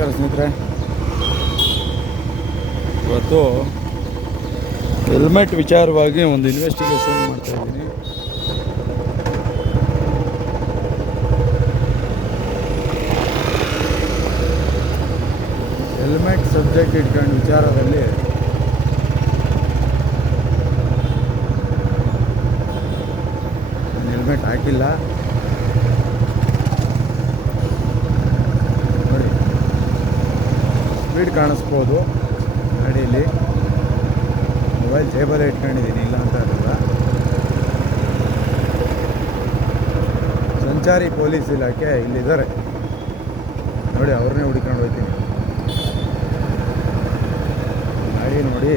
ನಮಸ್ಕಾರ ಸ್ನೇಹಿತರೆ, ಇವತ್ತು ಹೆಲ್ಮೆಟ್ ವಿಚಾರವಾಗಿ ಒಂದು ಇನ್ವೆಸ್ಟಿಗೇಷನ್ ಮಾಡ್ತಾ ಇದ್ದೀನಿ. ಹೆಲ್ಮೆಟ್ ಸಬ್ಜೆಕ್ಟ್ ಇಟ್ಕೊಂಡು ವಿಚಾರದಲ್ಲಿ ಹೆಲ್ಮೆಟ್ ಹಾಕಿಲ್ಲ ನೋಡಿ, ಸ್ಪೀಡ್ ಕಾಣಿಸ್ಬೋದು ಗಾಡೀಲಿ. ಮೊಬೈಲ್ ಜೇಬಲ್ಲೇ ಇಟ್ಕೊಂಡಿದ್ದೀನಿ, ಇಲ್ಲ ಅಂತ ಅಲ್ಲ. ಸಂಚಾರಿ ಪೊಲೀಸ್ ಇಲಾಖೆ ಇಲ್ಲಿದ್ದಾರೆ ನೋಡಿ, ಅವ್ರನ್ನೇ ಹುಡ್ಕೊಂಡು ಹೋಗ್ತೀನಿ. ಗಾಡಿ ನೋಡಿ,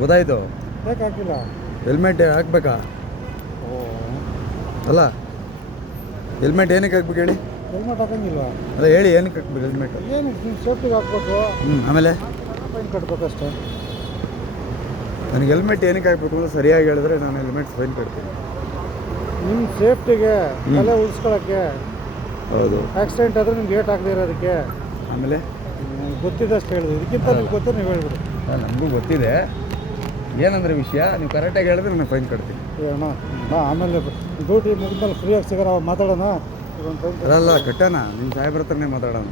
ಗೊತ್ತಾಯ್ತು. ಹಾಕಿಲ್ಲ ಹೆಲ್ಮೆಟ್ ಹಾಕ್ಬೇಕಾ? ಅಲ್ಲ, ಹೆಲ್ಮೆಟ್ ಏನಕ್ಕೆ ಹಾಕ್ಬೇಕು ಹೇಳಿ? ಹೆಲ್ಮೆಟ್ ಹಾಕಂಗಿಲ್ಲ. ಅಲ್ಲ ಹೇಳಿ, ಏನಕ್ಕೆ ಹಾಕ್ಬೇಕು ಹೆಲ್ಮೆಟ್? ಏನು ಸೇಫ್ಟಿಗೆ ಹಾಕ್ಬೇಕು. ಆಮೇಲೆ ಫೈನ್ ಕಟ್ಬೇಕಷ್ಟೇ. ನನಗೆ ಹೆಲ್ಮೆಟ್ ಏನಕ್ಕೆ ಹಾಕ್ಬೇಕು ಅಂತ ಸರಿಯಾಗಿ ಹೇಳಿದ್ರೆ ನಾನು ಹೆಲ್ಮೆಟ್ ಫೈನ್ ಕಟ್ತೀನಿ. ನಿಮ್ಮ ಸೇಫ್ಟಿಗೆ, ತಲೆ ಉಳಿಸ್ಕೊಳ್ಳೋಕ್ಕೆ. ಹೌದು. ಆಕ್ಸಿಡೆಂಟ್ ಆದರೆ ನಿಮ್ಗೆ ಏಟ್ ಆಗದೆ ಇರೋದಕ್ಕೆ. ಆಮೇಲೆ ಗೊತ್ತಿದ್ದಷ್ಟು ಹೇಳಿದ್ರು, ಇದಕ್ಕಿಂತ ನಿಮ್ಗೆ ಗೊತ್ತು ನೀವು ಹೇಳ್ಬಿಡಿ. ನಮಗೂ ಗೊತ್ತಿದೆ ಏನಂದ್ರೆ ವಿಷಯ. ನೀವು ಕರೆಕ್ಟಾಗಿ ಹೇಳಿದ್ರೆ ನಾನು ಫೈನ್ ಕಟ್ತೀನಿ. ಅಣ್ಣ ಆಮೇಲೆ ಡ್ಯೂಟಿ ಮುಗಿದ್ಮೇಲೆ ಫ್ರೀಯಾಗಿ ಸಿಗೋಣ, ಮಾತಾಡೋಣ. ಅಲ್ಲ ಕಟ್ಟೋಣ, ನಿಮ್ಮ ಸಾಹೇಬ್ರ ಹತ್ರನೇ ಮಾತಾಡೋಣ.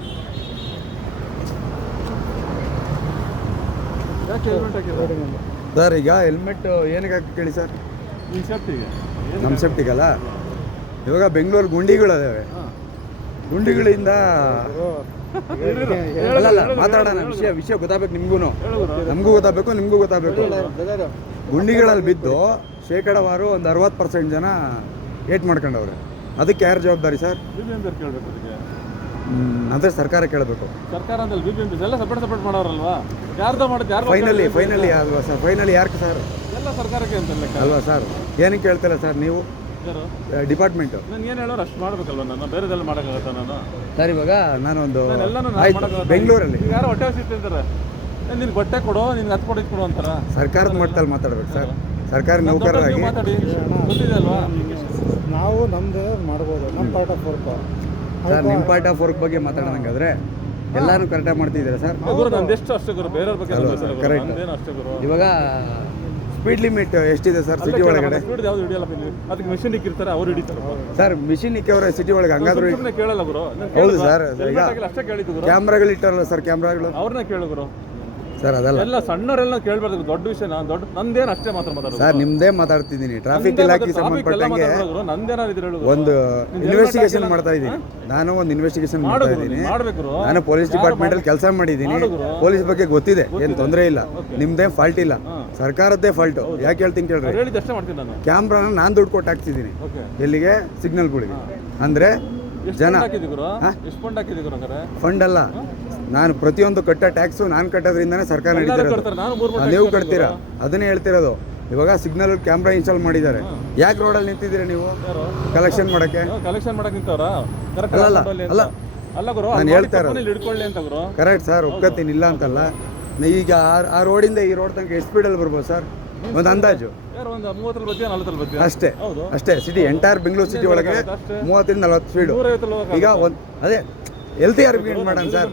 ಸರ್, ಈಗ ಹೆಲ್ಮೆಟ್ ಏನಕ್ಕೆ ಹಾಕಿ ಕೇಳಿ ಸರ್? ನಿಮ್ಮ ಸೇಫ್ಟಿಗೆ. ನಮ್ಮ ಸೇಫ್ಟಿಗಲ್ಲ. ಇವಾಗ ಬೆಂಗಳೂರು ಗುಂಡಿಗಳಿದಾವೆ, ಗುಂಡಿಗಳಿಂದ ಅಲ್ಲ ಮಾತಾಡೋಣ. ವಿಷಯ ಗೊತ್ತಾಗಬೇಕು ನಿಮಗೂ, ನಮಗೂ ಗೊತ್ತಾಗಬೇಕು, ನಿಮಗೂ ಗೊತ್ತಾಗಬೇಕು. ಗುಂಡಿಗಳಲ್ಲಿ ಬಿದ್ದು ಶೇಕಡವಾರು ಒಂದು 60% ಜನ ಏಟ್ ಮಾಡ್ಕೊಂಡವ್ರೆ. ಅದಕ್ಕೆ ಯಾರು ಜವಾಬ್ದಾರಿ ಸರ್? ಅಂದರೆ ಸರ್ಕಾರ ಕೇಳಬೇಕು. ಸರ್ಕಾರ ಎಲ್ಲ ಸಪೋರ್ಟ್ ಮಾಡೋರಲ್ವಾ? ಯಾರ್ದೋ ಮಾಡುತ್ತೆ, ಯಾರು ಫೈನಲಿ ಅಲ್ವಾ ಸರ್? ಫೈನಲಿ ಯಾರು ಸರ್? ಎಲ್ಲ ಸರ್ಕಾರಕ್ಕೆ ಅಂತಲ್ಲ ಅಲ್ವಾ ಸರ್? ಏನಕ್ಕೆ ಕೇಳ್ತಿಲ್ಲ ಸರ್ ನೀವು? ಡಿಪಾರ್ಟ್ಮೆಂಟು ನಾನು ಏನು ಹೇಳೋರು ಅಷ್ಟು ಮಾಡಬೇಕಲ್ವ? ನಾನು ಬೇರೆದೆಲ್ಲ ಮಾಡೋಕ್ಕಾಗತ್ತ? ನಾನು ಸರ್ ಇವಾಗ ನಾನೊಂದು ಆಯ್ತು ಬೆಂಗಳೂರಲ್ಲಿ ಯಾರು ಹೊಟ್ಟೆ ಹಸಿ ತಿಂತಾರೆ, ನಿನ್ಗೆ ಬಟ್ಟೆ ಕೊಡು, ನಿನ್ಗೆ ಹತ್ತು ಕೊಡು, ಇದು ಕೊಡು ಅಂತಾರ. ಸರ್ಕಾರದ ಮಟ್ಟದಲ್ಲಿ ಮಾತಾಡ್ಬೇಕು ಸರ್, ಸರ್ಕಾರಿ ನೌಕರರಾಗಿ ಮಾತಾಡಿ. ಗೊತ್ತಿದೆ ಅಲ್ವಾ? ನಾವು ನಮ್ದು ಮಾಡ್ಬೋದು, ನಮ್ಮ ಪಾರ್ಟ್ ಆಫ್ ವರ್ಕ್. ಸರ್ ನಿಮ್ಮ ಪಾರ್ಟ್ ಆಫ್ ವರ್ಕ್ ಬಗ್ಗೆ ಮಾತಾಡೋದಂಗಾದ್ರೆ ಎಲ್ಲಾನು ಕರೆಕ್ಟಾಗಿ ಮಾಡ್ತಿದ್ದೀರಾ ಸರ್? ನಂದೆಷ್ಟು ಅಷ್ಟೇ ಗುರು, ಬೇರೆಯವ್ರ ಬಗ್ಗೆ ಕರೆಕ್ಟ್. ಅಷ್ಟೇ ಗುರು. ಇವಾಗ ಸ್ಪೀಡ್ ಲಿಮಿಟ್ ಎಷ್ಟಿದೆ ಸರ್ ಸಿಟಿ ಒಳಗಡೆ? ಸ್ಪೀಡ್ ಯಾವ್ದು ಹಿಡಿಯಲ್ಲ, ಅದಕ್ಕೆ ಮಿಷಿನ್ ಇಕ್ಕಿರ್ತಾರೆ, ಅವ್ರು ಹಿಡಿತಾರೆ ಸರ್. ಮಿಷಿನ್ ಇಕ್ಕವ್ರೆ ಸಿಟಿ ಒಳಗೆ, ಹಂಗಾದ್ರೂ ಕೇಳಲ್ಲ ಗುರು. ಹೌದು ಸರ್. ಈಗ ಅಷ್ಟೇ ಕೇಳಿದ್ದು ಗುರು. ಕ್ಯಾಮ್ರಾಗಳು ಇಟ್ಟಾರಲ್ಲ ಸರ್, ಕ್ಯಾಮ್ರಾಗಳು ಅವ್ರನ್ನ ಕೇಳು ಗುರು. ಸರ್ ಅದಲ್ಲ ಎಲ್ಲ ಸಣ್ಣವರೆಲ್ಲ ಕೇಳಬಾರ್ದು, ದೊಡ್ಡ ವಿಷಯ ನಂದೇನು ಅಷ್ಟೇ ಮಾತಾಡೋದು ಸರ್. ನಿಮ್ಮದೇ ಮಾತಾಡ್ತಿದ್ದೀನಿ. ಟ್ರಾಫಿಕ್ ಇಲಾಖೆ ಸಂಬಂಧಪಟ್ಟಂಗೆ ಒಂದು ಇನ್ವೆಸ್ಟಿಗೇಷನ್ ಮಾಡ್ತಾ ಇದ್ದೀನಿ. ನಾನು ಒಂದು ಇನ್ವೆಸ್ಟಿಗೇಷನ್ ಮಾಡ್ತಾ ಇದ್ದೀನಿ. ನಾನು ಪೊಲೀಸ್ ಡಿಪಾರ್ಟ್ಮೆಂಟ್ ಅಲ್ಲಿ ಕೆಲಸ ಮಾಡಿದ್ದೀನಿ. ಪೊಲೀಸ್ ಬಗ್ಗೆ ಗೊತ್ತಿದೆ, ಏನು ತೊಂದರೆ ಇಲ್ಲ. ನಿಮ್ದೇ ಫಾಲ್ಟ್ ಇಲ್ಲ, ಸರ್ಕಾರದ್ದೇ ಫಾಲ್ಟು. ಯಾಕೆ ಹೇಳ್ತೀನಿ ಕೇಳ್ರಿ? ಕ್ಯಾಮ್ರಾನ ನಾನು ದುಡ್ಡು ಕೊಟ್ಟು ಹಾಕ್ತಿದ್ದೀನಿ. ಎಲ್ಲಿಗೆ? ಸಿಗ್ನಲ್ಗಳಿಗೆ. ಅಂದ್ರೆ ಜನ ಫಂಡ್ ಅಲ್ಲ, ನಾನು ಪ್ರತಿಯೊಂದು ಕಟ್ಟೋ ಟ್ಯಾಕ್ಸು ನಾನು ಕಟ್ಟೋದ್ರಿಂದನೇ ಸರ್ಕಾರ ನಡೀತಿರೋದು. ನೀವು ಕಟ್ತೀರಾ, ಅದನ್ನೇ ಹೇಳ್ತಿರೋದು. ಇವಾಗ ಸಿಗ್ನಲ್ ಕ್ಯಾಮ್ರಾ ಇನ್ಸ್ಟಾಲ್ ಮಾಡಿದ್ದಾರೆ. ಯಾಕೆ ರೋಡಲ್ಲಿ ನಿಂತಿದ್ದೀರಾ ನೀವು? ಕಲೆಕ್ಷನ್ ಮಾಡಕ್ಕೆ ನಾನು ಹೇಳ್ತಾ ಇರೋದು. ಕರೆಕ್ಟ್ ಸರ್, ಒಪ್ಕೋತೀನಿ, ಇಲ್ಲ ಅಂತಲ್ಲ. ಈಗ ಆ ರೋಡಿಂದ ಈ ರೋಡ್ ತನಕ ಎಷ್ಟು ಸ್ಪೀಡಲ್ಲಿ ಬರ್ಬೋದು ಸರ್? ಒಂದು ಅಂದಾಜು ಅಷ್ಟೇ ಅಷ್ಟೇ. ಸಿಟಿ ಎಂಟೈರ್ ಬೆಂಗಳೂರು ಸಿಟಿ ಒಳಗೆ 30-40 ಸ್ಪೀಡು. ಈಗ ಒಂದು ಅದೇ ಹೆಲ್ತಿ ಆರ್ಗ್ಯುಮೆಂಟ್ ಮಾಡೋಣ ಸರ್.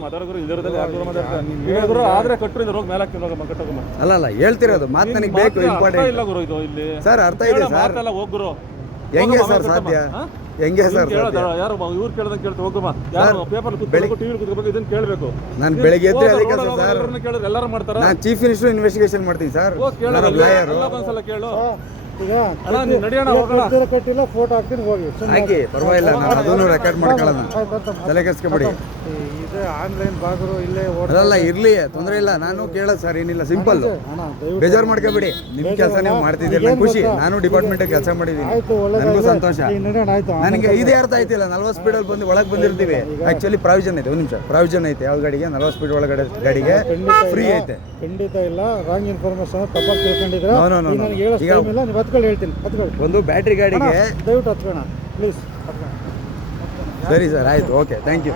ಅಲ್ಲ ಹೇಳ್ತಿರೋದು ಮಾತು ನನಗೆ ಬೇಕು, ಇಂಪಾರ್ಟೆಂಟ್ ಸರ್. ಅರ್ಥ ಇದೆ ಸರ್. ಹೆಂಗೆ ಸರ್ ಸಾಧ್ಯ? ಹೆಂಗೆ ಸರ್ ನಾನು ಬೆಳಿಗ್ಗೆ ಎದ್ದು ಅದಕ್ಕೆ ಸರ್, ನಾನು ಚೀಫ್ ಮಿನಿಸ್ಟರ್ ಇನ್ವೆಸ್ಟಿಗೇಷನ್ ಮಾಡ್ತೀನಿ ಸರ್. ಲಾಯರು ಕಟ್ಟಿಲ್ಲ, ಫೋಟೋ ಹಾಕ್ತೀನಿ, ಹೋಗಿ ಹಾಕಿ, ಪರವಾಗಿಲ್ಲ. ನಾನು ಅದನ್ನು ರೆಕಾರ್ಡ್ ಮಾಡ್ಕೊಳ್ಳೋಣ, ತಲೆ ಕೆಡಿಸ್ಕೊಬೇಡಿ. ಆನ್ಲೈನ್ ಬಾಗರು ಇಲ್ಲೇ ಅದಲ್ಲ ಇರ್ಲಿ, ತೊಂದರೆ ಇಲ್ಲ. ನಾನು ಕೇಳೋದು ಸರ್ ಏನಿಲ್ಲ, ಸಿಂಪಲ್. ಬೇಜಾರು ಮಾಡ್ಕೋಬೇಡಿ. ನಿಮ್ಮ ಕೆಲಸ ನೀವು ಮಾಡ್ತಿದ್ದೀರಿ, ಖುಷಿ. ನಾನು ಡಿಪಾರ್ಟ್ಮೆಂಟ್ ಕೆಲಸ ಮಾಡಿದ್ದೀನಿ, ನನಗೂ ಸಂತೋಷ. ನನಗೆ ಇದೇ ಅರ್ಥ ಆಯ್ತಿಲ್ಲ. 40 ಸ್ಪೀಡಲ್ಲಿ ಬಂದು ಒಳಗೆ ಬಂದಿರ್ತೀವಿ. ಆಕ್ಚುಲಿ ಪ್ರಾವಿಷನ್ ಐತೆ, ಒಂದು ನಿಮಿಷ ಪ್ರಾವಿಷನ್ ಐತೆ. ಯಾವ ಗಾಡಿಗೆ 40 ಸ್ಪೀಡ್ ಒಳಗಡೆ ಗಾಡಿಗೆ ಫ್ರೀ ಐತೆ. ಖಂಡಿತ ಇಲ್ಲ, ರಾಂಗ್ ಇನ್ಫಾರ್ಮೇಶನ್ ತಪ್ಪಾಗಿ ತಿಳ್ಕೊಂಡಿದ್ರೆ ಹೇಳ್ತೀನಿ. ಒಂದು ಬ್ಯಾಟ್ರಿ ಗಾಡಿಗೆ ದಯವಿಟ್ಟು ಹತ್ಕೋಣ ಪ್ಲೀಸ್. ಸರಿ ಸರ್, ಆಯ್ತು, ಓಕೆ, ಥ್ಯಾಂಕ್ ಯು.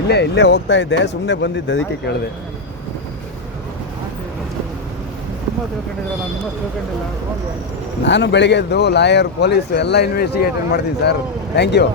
ಇಲ್ಲೇ ಹೋಗ್ತಾ ಇದ್ದೆ, ಸುಮ್ಮನೆ ಬಂದಿದ್ದೆ, ಅದಕ್ಕೆ ಕೇಳಿದೆ. ತುಂಬ ತಿಳ್ಕೊಂಡಿದ್ರೆ ನಾನು ನಿಮ್ಮ ತಿಳ್ಕೊಂಡಿಲ್ಲ. ನಾನು ಬೆಳಿಗ್ಗೆ ಎದ್ದು ಲಾಯರ್ ಪೊಲೀಸ್ ಎಲ್ಲ ಇನ್ವೆಸ್ಟಿಗೇಷನ್ ಮಾಡ್ತೀನಿ ಸರ್. Thank you.